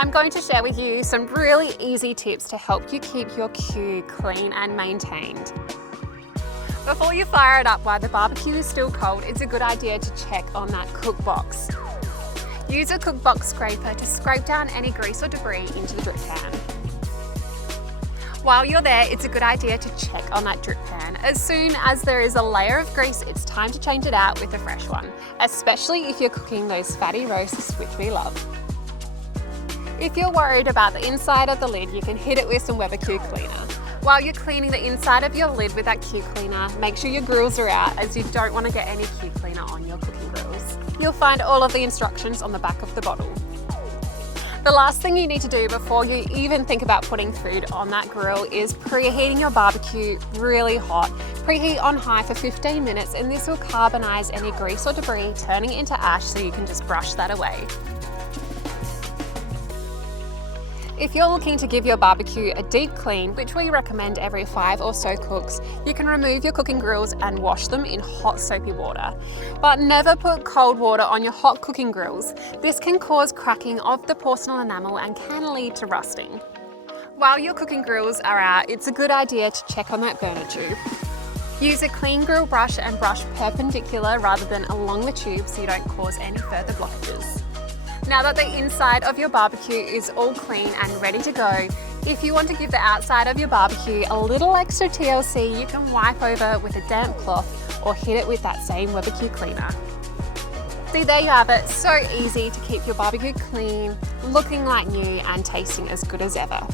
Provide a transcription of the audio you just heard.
I'm going to share with you some really easy tips to help you keep your Q clean and maintained. Before you fire it up while the barbecue is still cold, it's a good idea to check on that cook box. Use a cook box scraper to scrape down any grease or debris into the drip pan. While you're there, it's a good idea to check on that drip pan. As soon as there is a layer of grease, it's time to change it out with a fresh one, especially if you're cooking those fatty roasts, which we love. If you're worried about the inside of the lid, you can hit it with some BBQ cleaner. While you're cleaning the inside of your lid with that Q cleaner, make sure your grills are out, as you don't want to get any Q cleaner on your cooking grills. You'll find all of the instructions on the back of the bottle. The last thing you need to do before you even think about putting food on that grill is preheating your barbecue really hot. Preheat on high for 15 minutes and this will carbonize any grease or debris, turning it into ash so you can just brush that away. If you're looking to give your barbecue a deep clean, which we recommend every 5 or so cooks, you can remove your cooking grills and wash them in hot soapy water. But never put cold water on your hot cooking grills. This can cause cracking of the porcelain enamel and can lead to rusting. While your cooking grills are out, it's a good idea to check on that burner tube. Use a clean grill brush and brush perpendicular rather than along the tube so you don't cause any further blockages. Now that the inside of your barbecue is all clean and ready to go, if you want to give the outside of your barbecue a little extra TLC, you can wipe over with a damp cloth or hit it with that same BBQ cleaner. See, there you have it. So easy to keep your barbecue clean, looking like new and tasting as good as ever.